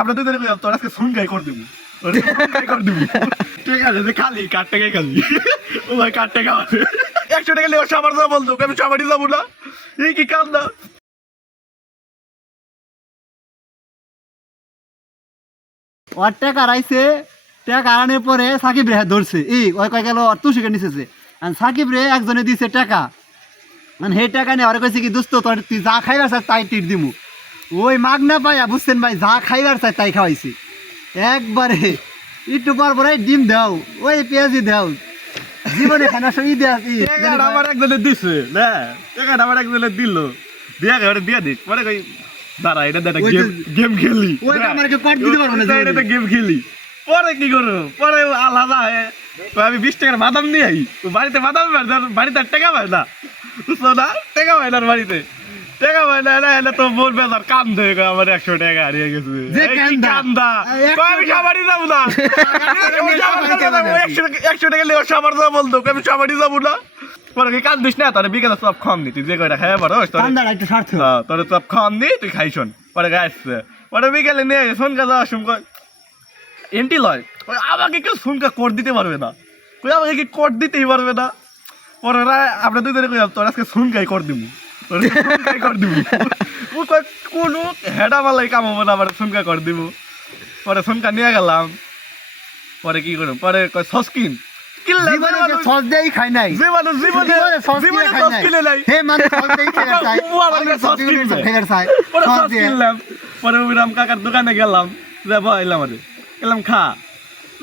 আমরা তো তোর আজকে সুনগাই করে দেবো ঠিক আছে খালি কার টাকাই খালি ও ভাই কার টাকা আছে 100 টাকা লেও সবার যা বলতো আমি সবারই যাবো না এই কি কাম না ওর টাকা আইছে টাকা আনানোর পরে সাকিব রে ধরছে ওই কয় গেল অর তুষিকে নিচেছে সাকিব রে একজনে দিছে টাকা হে টাকা নিয়ে ওরা কইছে কি দোস্ত তোর তুই যা খাইবার চাই তাই টিট দিমু ওই মাগ না পাইয়া বুঝছেন ভাই যা খাইবার চাই তাই খাওয়াইছি একবারে একটু পর পরে ডিম দাও ওই পেঁয়াজি দাও জীবনে খানা সই আমার একজনে দিছে না টাকাটা আমার একজনে দিল দিয়া দিয়া দিস পরে কই দাঁড়া এটা গেম খেলি ওই আমার কে কাট দিতে পারবো না এটা গেম খেলি পরে কি করো পরে আলাদা আমি 20 টাকার বাদাম নিয়ে আই বাড়িতে বাদাম বাড়িতে টাকা পাই না বুঝছো না টাকা পাই না বাড়িতে টাকা পাই না এলে তো বলবে আর কান ধরে আমার 100 টাকা হারিয়ে গেছে কান্দা আমি সবারই যাবো না 100 টাকা লেও সবার যাবো বলতো আমি সবারই যাবো না পরে কি কান্দিস না তোর বিকেলে সব খাম নি তুই যে কয়টা খাই পারো তোর সব খাম নি তুই খাই শোন পরে গাইছে পরে বিকেলে নিয়ে শোন কা যাওয়ার সময় এন্টি লয় ওই আমাকে কেউ ফোনটা কোড দিতে পারবে না কই আমাকে কি কোড দিতেই পারবে না পরে আমরা দুই ধরে কই তোর আজকে ফোনকাই কর দিমু তোর ফোনকাই কর দিমু ও কই কোনো হেডা মালাই কাম হবে না আবার ফোনকা কর দিমু পরে ফোনকা নিয়ে গেলাম পরে কি করব পরে কই সস্কিন জীবনে সস দেই খাই নাই জীবনে সস কিনে নাই হে মানে সস দেই খাই চাই সস কিনে চাই পরে সস কিনলাম পরে ওইরাম কাকার দোকানে গেলাম যে ভাইলাম আরে এলাম খা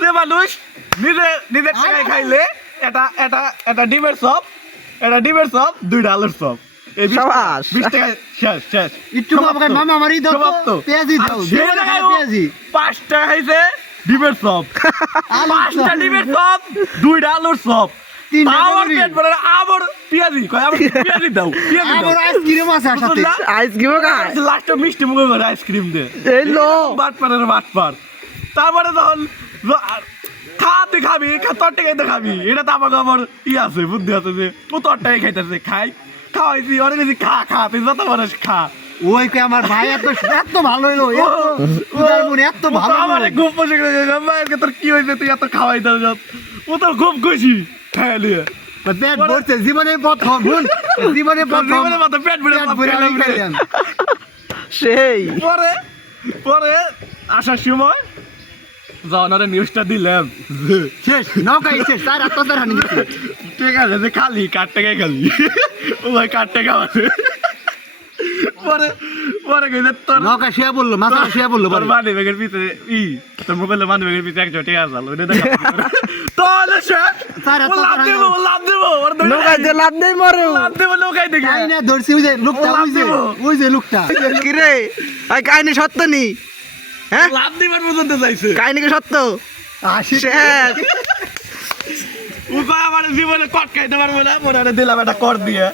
যে মানুষ নিজে নিজে টাকায় খাইলে এটা ডিমের চপ 2 ডালের চপ এই 20 টাকা শেষ একটু মামা আমারই দাও পেঁয়াজি দাও পেঁয়াজি 5 টাকা খাইছে ডিমের চপ 5টা ডিমের চপ 2 ডালের চপ আবার পেট ভরে আবার পেঁয়াজি কয় আবার পেঁয়াজি দাও আবার আইসক্রিম আছে সাথে আইসক্রিম কা লাস্ট মিষ্টি মুখে করে আইসক্রিম দে এই লো বাটপার তারপরে যখন খাতে খাবি তোর টাকাই তো খাবি এটা তো আমাকে আমার আছে বুদ্ধি আছে যে ও তোর টাকাই খাইতেছে খাওয়াইছি অনেক কিছু খা তুই যত মানুষ খা ওই কে আমার ভাই এত ভালো হইলো এত ভালো আমার খুব খুশি মায়ের তোর কি হয়েছে তুই এত খাওয়াই দাও ও তোর খুব খুশি খাই নিয়ে পেট ভরছে জীবনে প্রথম পেট ভরে সেই পরে আসার সময় যাওয়ার নিউজটা দিলাম শেষ নৌকাই শেষ তার আত্মতার হানি দিচ্ছে ঠিক আছে যে খালি কার টাকাই খালি ও ভাই কার টাকা আছে পরে গেছে তোর নৌকা শুয়ে বললো মাথা শুয়ে বললো তোর মানি ব্যাগের পিছনে তোর মোবাইলে মানি ব্যাগের পিছনে 100 টাকা আছে ওটা দেখা তাহলে শেষ লাভ দেবো নৌকাই দিয়ে লাভ নেই মরে নৌকাই দেখে তাই না ধরছি ওই যে লোকটা কি রে আই কাহিনী সত্য নি হ্যাঁ লাভ দিবার পর্যন্ত যাইছে কাহিনী কি সত্য শেষ ও কয় আমার জীবনে কট খাইতে পারবো না পরে দিলাম একটা কর দিয়ে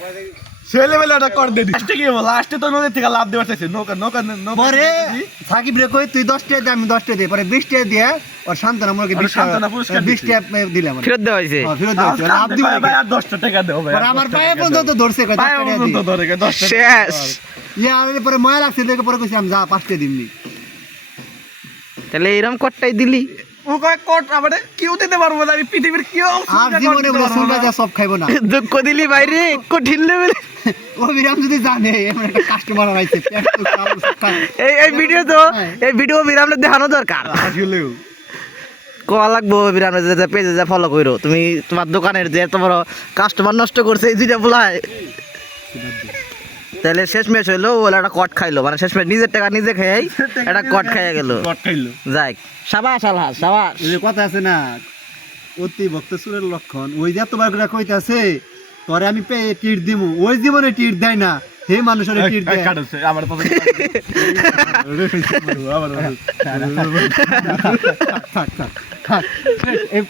ছেলেবেলা একটা কর দিয়ে দিচ্ছি কি বল লাস্টে তো নদী থেকে লাভ দেওয়ার চাইছে নৌকা পরে সাকিব রে কই তুই 10 টাকা দে আমি 10 টাকা দিই পরে 20 টাকা দিয়ে আর শান্তনা মোরকে 20 টাকা দিলাম ফেরত দেওয়া হয়েছে ফেরত দিয়েছে লাভ দিব ভাই আর 10 টাকা দাও ভাই পরে আমার পায়ে পর্যন্ত ধরছে কয় 10 টাকা পর্যন্ত ধরে 10 টাকা শেষ ইয়ার পরে ময়া লাগছে দেখে পরে কইছি আমি যা 5 টাকা দিমনি তাহলে এরকম কটটাই দিলি ও কয় কোট আমারে কেউ দিতে পারবো না পৃথিবীর কেউ আর জীবনে বলে সুন্দর যা সব খাইবো না দুঃখ দিলি বাইরে কঠিন লেভেল ও বিরাম যদি জানে এমন একটা কাস্টমার আইছে এই ভিডিও বিরামলে দেখানো দরকার আসলেও কোয়া লাগবো বিরামলে যে পেজে যা ফলো কইরো তুমি তোমার দোকানের যে এত বড় কাস্টমার নষ্ট করছে এই দুইটা বলায় তাহলে শেষ ম্যাচ হইলো ওলা একটা কট খাইলো মানে শেষ ম্যাচ নিজের টাকা নিজে খাই একটা কট খাইয়া গেল যাই সাবাস আলহাজ সাবাস ওই যে কথা আছে না অতি ভক্ত সুরের লক্ষণ ওই যে এতবার করে কইতাছে তোরে আমি টিট দিমু ওই জীবনে টিট দেয় না হে মানুষের টিট দেয় আমার থাক এই